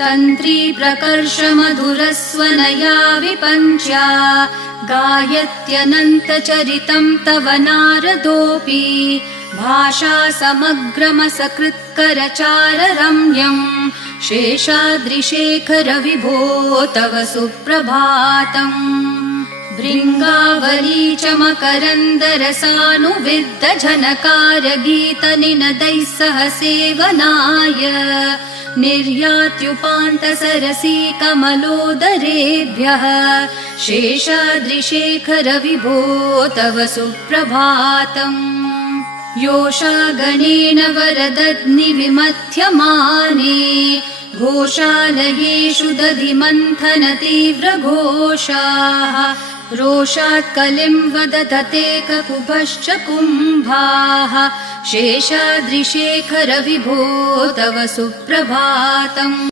तन्त्री प्रकर्ष मधुरस्वनया विपञ्च्या गायत्यनन्तचरितं तव नारदोऽपि भाषा समग्रमसकृत्करचाररम्यम् शेषाद्रिशेखर विभो तव सुप्रभातम् भृङ्गावली च मकरन्दरसानुविद्ध झनकार गीतनिनदैः सह सेवनाय निर्यात्युपान्तसरसी कमलोदरेभ्यः शेषाद्रिशेखर विभो तव सुप्रभातम् योषागणेन वरदग्निविमथ्यमाने घोषालयेषु दधिमन्थन तीव्रघोषाः रोषात् कलिं वदधते ककुभश्च कुम्भाः शेषाद्रिशेखर विभो तव सुप्रभातम्।